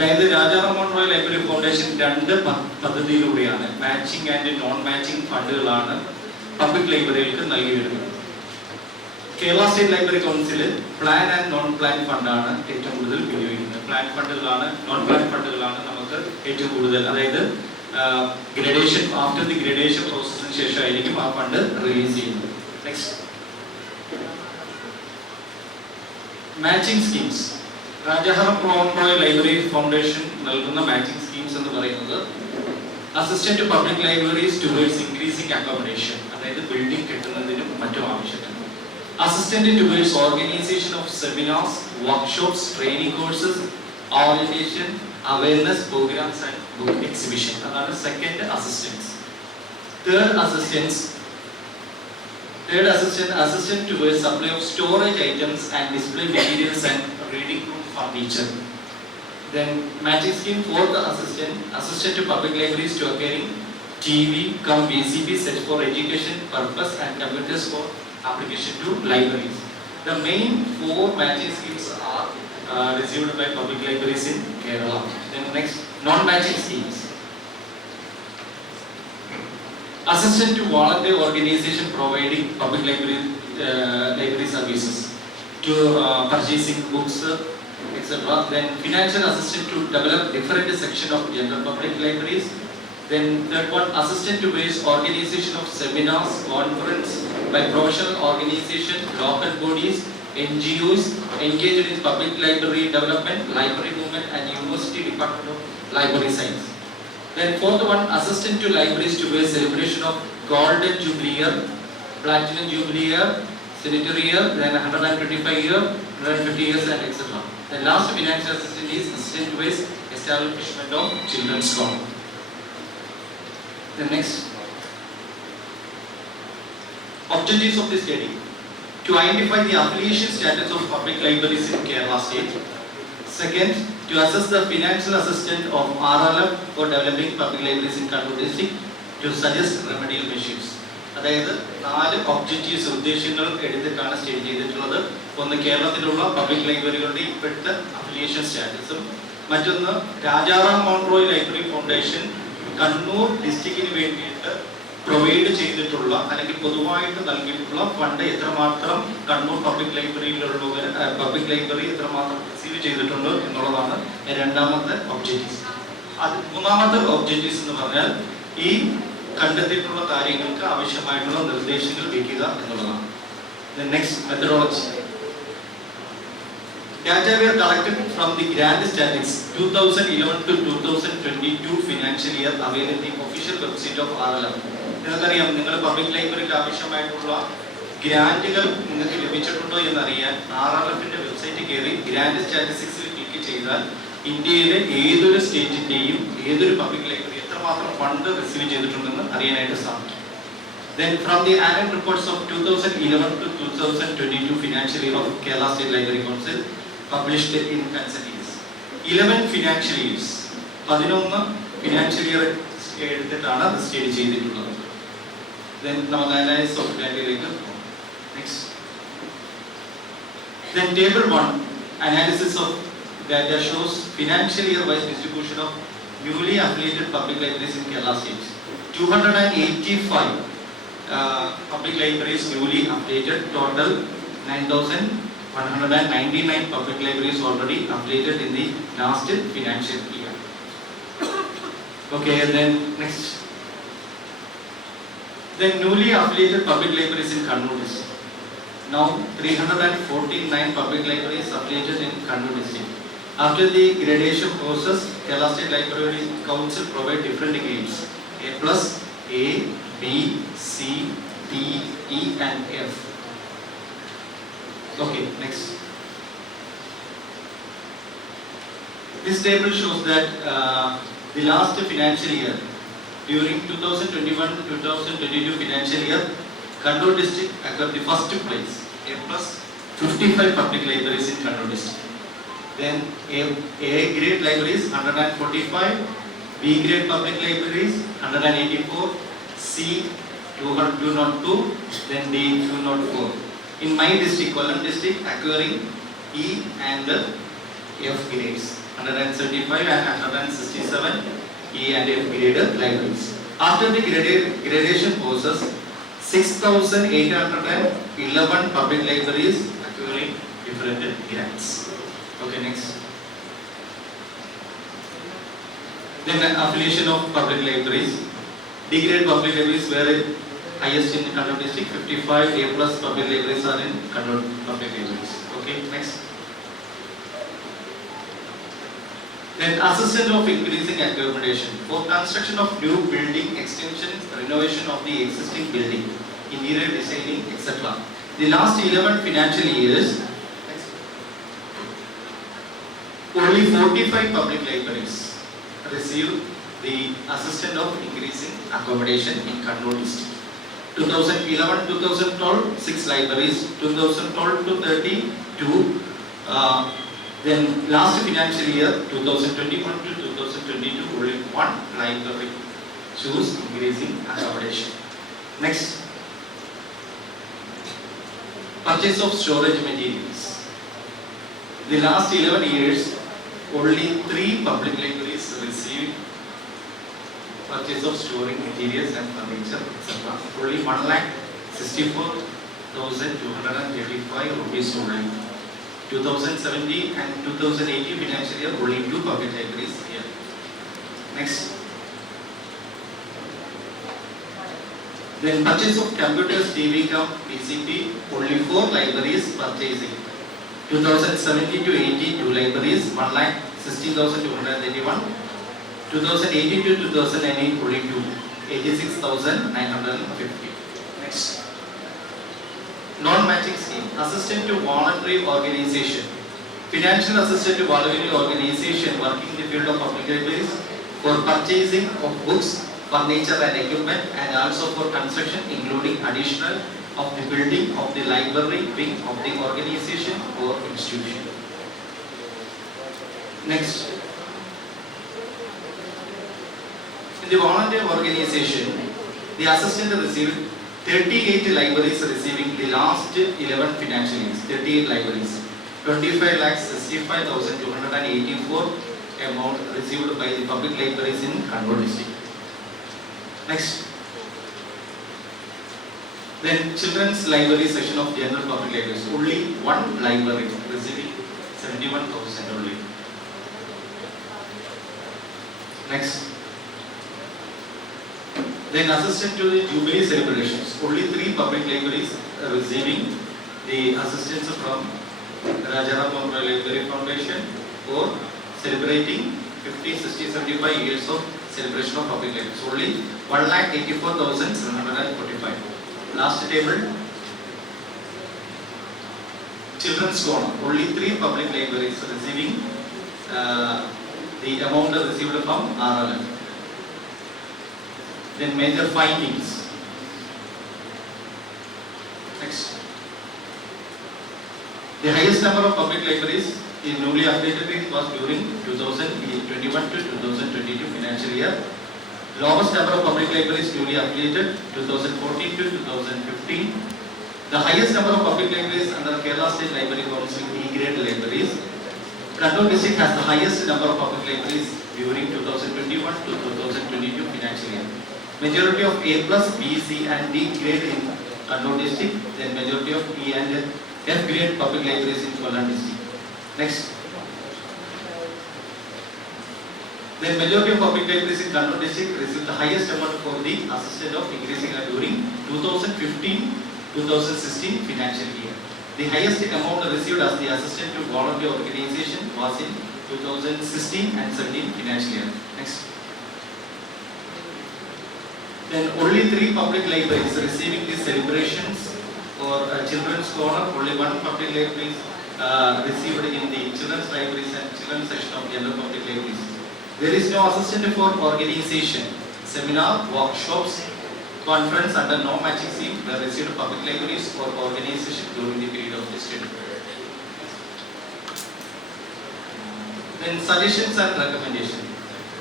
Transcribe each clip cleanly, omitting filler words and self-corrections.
അതായത് Rajaram royal library foundation രണ്ട് പദ്ധതിയിലൂടെയാണ് മാച്ചിങ് ആൻഡ് നോൺ മാച്ചിങ് ഫണ്ടുകളാണ് പബ്ലിക് ലൈബ്രറികൾക്ക് നൽകി വരുന്നത്. Kerala state library council plan and non plan ഫണ്ടാണ് ഏറ്റവും കൂടുതൽ ഉപയോഗിക്കുന്നത്. പ്ലാൻ ഫണ്ടുകളാണ്, നോൺ പ്ലാൻ ഫണ്ടുകളാണ് നമുക്ക് ഏറ്റവും കൂടുതൽ, അതായത് ഗ്രഡേഷൻ ആഫ്റ്റർ ദി ഗ്രഡേഷൻ പ്രോസസ്സിന് ശേഷമായിരിക്കും ആ ഫണ്ട് റിലീസ് ചെയ്യുന്നത്. Next, matching schemes. Rajaram royal library foundation നൽകുന്ന മാച്ചിങ് സ്കീംസ് എന്ന് പറയുന്നത് assistant to public libraries towards increasing accommodation, അതായത് ബിൽഡിംഗ് കെട്ടുന്നതിനും മറ്റും ആവശ്യത്തിന്. Assistant towards organization of seminars, workshops, training courses, orientation, awareness programs and book exhibition. That is second assistance. Third assistant towards supply of storage items and display materials and reading room furniture. Then matching scheme, fourth assistant to public libraries to acquiring TV, VCB sets for education purpose and computers for application to libraries. The main four matching schemes are received by public libraries in Kerala. Then next, non-matching schemes. Assistant to volunteer organization providing public library services to purchasing books, etc. Then financial assistant to develop different section of general public libraries. Then third one, assistant to base organization of seminars, conference by professional organization, local bodies, NGOs engaged in public library development, library movement and University Department of Library Science. Then fourth one, assistant to libraries to base celebration of Golden Jubilee Year, Platinum Jubilee Year, Centenary Year, then 125 year, 150 years and etc. The last financial assistant is assistant to base establishment of children's home. The next, objectives of this study: to identify the affiliation status of public libraries in Kerala state. Second, to assess the financial assistance of RLF for developing public libraries in Kannur district, to suggest remedial measures. അതായത് 4 ഒബ്ജക്റ്റീവ്സ് ഉദ്ദേശങ്ങൾ എടുത്തിട്ടാണ് സ്റ്റഡി ചെയ്തിട്ടുള്ളത്. ഒന്ന്, കേരളത്തിലുള്ള പബ്ലിക് ലൈബ്രറികളുടെ ഇപ്പോഴത്തെ affiliation സ്റ്റാറ്റസും, മറ്റൊന്ന് Rajaram royal library foundation Kannur ഡിസ്ട്രിക്റ്റിന് വേണ്ടിയിട്ട് പ്രൊവൈഡ് ചെയ്തിട്ടുള്ള അല്ലെങ്കിൽ പൊതുവായിട്ട് നൽകിയിട്ടുള്ള ഫണ്ട് എത്രമാത്രം കണ്ണൂർ പബ്ലിക് ലൈബ്രറിയിലുള്ളവർ പബ്ലിക് ലൈബ്രറി എത്രമാത്രം റിസീവ് ചെയ്തിട്ടുണ്ട് എന്നുള്ളതാണ് രണ്ടാമത്തെ ഒബ്ജക്റ്റീവ്സ്. മൂന്നാമത്തെ ഒബ്ജക്റ്റീവ്സ് എന്ന് പറഞ്ഞാൽ ഈ കണ്ടെത്തിയിട്ടുള്ള കാര്യങ്ങൾക്ക് ആവശ്യമായിട്ടുള്ള നിർദ്ദേശങ്ങൾ വയ്ക്കുക എന്നുള്ളതാണ്. Next, methodology. Data were collected from the grant statistics 2011 to 2022 financial year available in the official website of RLF. നിങ്ങൾക്കറിയാം, നിങ്ങൾ പബ്ലിക് ലൈബ്രറിക്ക് ആവശ്യമായിട്ടുള്ള ഗ്രാന്റുകൾ നിങ്ങൾക്ക് ലഭിച്ചിട്ടുണ്ടോ എന്നറിയാൻ RLFന്റെ വെബ്സൈറ്റിൽ കയറി ഗ്രാന്റ് സ്റ്റാറ്റിസ്റ്റിക്സിൽ ക്ലിക്ക് ചെയ്താൽ ഇന്ത്യയിലെ ഏതൊരു സ്റ്റേറ്റിന്റെയും ഏതൊരു പബ്ലിക് ലൈബ്രറി എത്രമാത്രം ഫണ്ട് റിസീവ് ചെയ്തിട്ടുണ്ടെന്ന് അറിയാനായിട്ട് സാധിക്കും. Then from the annual reports of 2011 to 2022 financial year of Kerala State Library Council published in consent years. 11 financial years. 11 financial year എടുത്തിട്ടാണ് അത് സ്റ്റഡി ചെയ്തിട്ടുള്ളത്. Then നമുക്ക് അനാലിസിസ് ഓഫ് ഡാറ്റയിലേക്ക് പോകാം. Next. Then table 1, analysis of data shows financial year wise distribution of newly affiliated public libraries in Kerala State. 285 public libraries newly affiliated, total 9,199 public libraries already affiliated in the last financial year. Okay, and then next. Then newly affiliated public libraries in Kannur district. Now 349 public libraries affiliated in Kannur district. After the gradation process, Kerala State Library Council provide different grades: A+, A, B, C, D, E and F. Okay, next. This table shows that the last financial year, during 2021-2022 financial year, Kannur district got the first place, A+, 55 public libraries in Kannur district. Then A grade libraries 145, B grade public libraries 184, C 202, then D 204. In my district, Kollam district, acquiring E and F grades 175 and 167 E and F graded libraries. After the gradation process, 6,811 public libraries acquiring different grants. Okay, next. Then affiliation of public libraries. D-grade public libraries were highest in Kannur district. 55 A+ public libraries are in Kannur public libraries. Okay, next. Then assistance of increasing accommodation for construction of new building, extension, renovation of the existing building, interior designing, etc. The last 11 financial years, only 45 public libraries received the assistance of increasing accommodation in Kannur district. 2011-2012, 6 libraries. 2012 to 32. Then last financial year, 2021 to 2022, only 1 library shows increasing accommodation. Next, purchase of storage materials. The last 11 years, only 3 public libraries received purchase of storing materials and furniture, etc. Only 1,64,235 rupees only. 2017 and 2018 financial year, only 2 public libraries here. Next. Then purchase of computers, TV, PCP, only 4 libraries purchasing. 2017 to 18, 2 libraries, 1,16,231. 2018 to 2019, only 2, 86,950. Next. Non-matching scheme, assistant to voluntary organization. Financial assistant to voluntary organization working in the field of public libraries for purchasing of books, furniture and equipment, and also for construction including additional of the building of the library wing of the organization or institution. Next. In the voluntary organization, the assistant received 38 libraries receiving the last 11 financial years. 38 libraries. 25,65,284 amount received by the public libraries in Kannur district. Next. Then children's library section of general public libraries. Only 1 library receiving 71,000 only. Next. Then assistant to the Jubilee celebrations. Only 3 public libraries receiving the assistance from Rajaram Library Foundation for celebrating 50, 60, 75 years of celebration of public libraries. Only 1,84,745. Last table. Children's corner. Only 3 public libraries receiving the amount received from RLF. Then major findings. Next. The highest number of public libraries in newly updated was during 2021 to 2022 financial year. Lowest number of public libraries newly updated 2014 to 2015. The highest number of public libraries under Kerala State Library Council E-grade libraries. Kannur district has the highest number of public libraries during 2021 to 2022 financial year. Majority of A+, B, C and D grade in Kannur district, then majority of E and F grade public libraries in Kollam district. Next. Then majority of public libraries in Kannur district received the highest amount for the assistant of increasing during 2015-2016 financial year. The highest amount received as the assistant to voluntary organization was in 2016 and 17 financial year. Next. Then only 3 public libraries receiving the celebrations for children's corner. Only 1 public library received in the children's libraries and children's section of general public libraries. There is no assistant for organization, seminar, workshops, conference under no matching scheme were received public libraries for organization during the period of this study. Then suggestions and recommendations.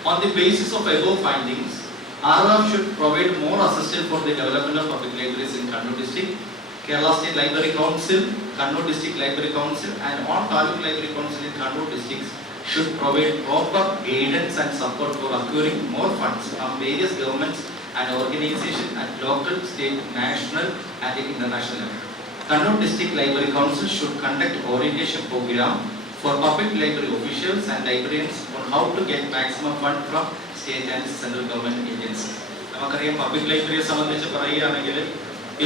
On the basis of above findings, RRF should provide more assistance for the development of public libraries in Kannur district. Kerala State Library Council, Kannur District Library Council and all Taluk Library Council in Kannur districts should provide proper guidance and support for acquiring more funds from various governments and organizations at local, state, national and international level. Kannur District Library Council should conduct orientation program for public library officials and librarians on how to get maximum fund from state and central government agencies. നമുക്കറിയാം പബ്ലിക് ലൈബ്രറിയെ സംബന്ധിച്ച് പറയുകയാണെങ്കിൽ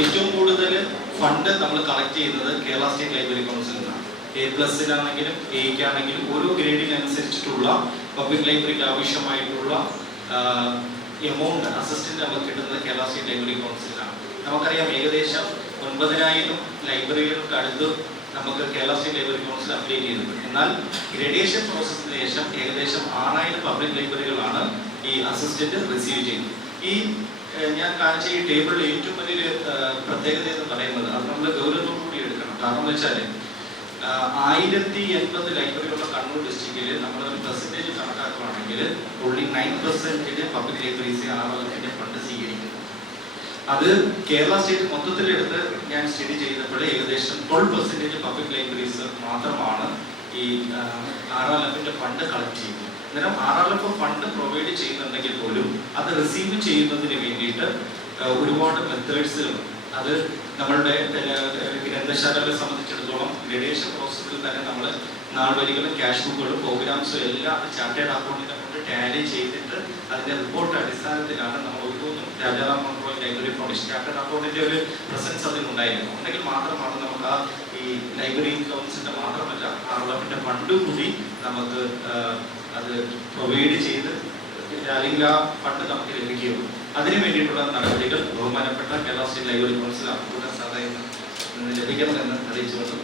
ഏറ്റവും കൂടുതൽ ഫണ്ട് നമ്മൾ കളക്ട് ചെയ്യുന്നത് Kerala state library council നിന്നാണ്. A+-നാണെങ്കിലും എയ്ക്കാണെങ്കിലും ഓരോ ഗ്രേഡിന് അനുസരിച്ചിട്ടുള്ള പബ്ലിക് ലൈബ്രറിക്ക് ആവശ്യമായിട്ടുള്ള എമൗണ്ട് അസിസ്റ്റന്റ് നമുക്ക് കിട്ടുന്നത് കേരള സ്റ്റേറ്റ് ലൈബ്രറി കൗൺസിലാണ്. നമുക്കറിയാം ഏകദേശം 9,000 ലൈബ്രറികൾക്ക് അടുത്ത് നമുക്ക് Kerala state library council update ചെയ്തിട്ടുണ്ട്. എന്നാൽ ഗ്രഡേഷൻ പ്രോസസ്സിന് ശേഷം ഏകദേശം 6,000 പബ്ലിക് ലൈബ്രറികളാണ് ഈ അസിസ്റ്റന്റ് റിസീവ് ചെയ്യുന്നത്. ഈ ഞാൻ കാണിച്ച ഈ ടേബിളിൽ ഏറ്റവും വലിയൊരു പ്രത്യേകത എന്ന് പറയുന്നത് അത് നമ്മൾ ഗൗരവത്തോടുകൂടി എടുക്കണം. കാരണം എന്ന് വെച്ചാൽ 1080 ലൈബ്രറികളുള്ള കണ്ണൂർ ഡിസ്ട്രിക്റ്റിൽ നമ്മളൊരു പെർസെൻറ്റേജ് കണക്കാക്കുകയാണെങ്കിൽ ഓൺലി 9% പബ്ലിക് ലൈബ്രറീസ് ആളുകളുടെ ഫണ്ട് സ്വീകരിക്കുന്നത്. അത് കേരള സ്റ്റേറ്റ് മൊത്തത്തിലെടുത്ത് ഞാൻ സ്റ്റഡി ചെയ്തപ്പോൾ ഏകദേശം 12% പബ്ലിക് ലൈബ്രറീസ് മാത്രമാണ് ഈ RRLF ഫണ്ട് കളക്ട് ചെയ്യുന്നത്. അന്നേരം RRLF ഫണ്ട് പ്രൊവൈഡ് ചെയ്യുന്നുണ്ടെങ്കിൽ പോലും അത് റിസീവ് ചെയ്യുന്നതിന് വേണ്ടിയിട്ട് ഒരുപാട് മെത്തേഡ്സുകൾ, അത് നമ്മളുടെ ഗ്രന്ഥശാലകളെ സംബന്ധിച്ചിടത്തോളം ഗ്രഡേഷൻ പ്രോസസ്സിൽ തന്നെ നമ്മൾ നാൾവരികളും ക്യാഷ് ബുക്കുകളും പ്രോഗ്രാംസും എല്ലാം അത് ചാർട്ടേഡ് അക്കൗണ്ടിനെ കൊണ്ട് ടാലി ചെയ്തിട്ട് അതിന്റെ റിപ്പോർട്ട് അടിസ്ഥാനത്തിലാണ് നമ്മൾ ഒന്നും Rajaram Mohan Library Foundation chartered അക്കൗണ്ടിന്റെ ഒരു പ്രസൻസ് അതിനുണ്ടായിരുന്നു. ഉണ്ടെങ്കിൽ മാത്രമാണ് നമുക്ക് ആ ഈ ലൈബ്രറി കൗൺസിലിന്റെ മാത്രമല്ല RRLFന്റെ ഫണ്ട് കൂടി നമുക്ക് അത് പ്രൊവൈഡ് ചെയ്ത് അല്ലെങ്കിൽ ആ ഫണ്ട് നമുക്ക് ലഭിക്കുകയുള്ളൂ. അതിനു വേണ്ടിയിട്ടുള്ള നടപടികൾ ബഹുമാനപ്പെട്ട കേരള സ്റ്റേറ്റ് ലൈബ്രറി കൗൺസിൽ ആസൂത്രണ സഹായം ലഭിക്കണമെന്ന് അറിയിച്ചുകൊണ്ട്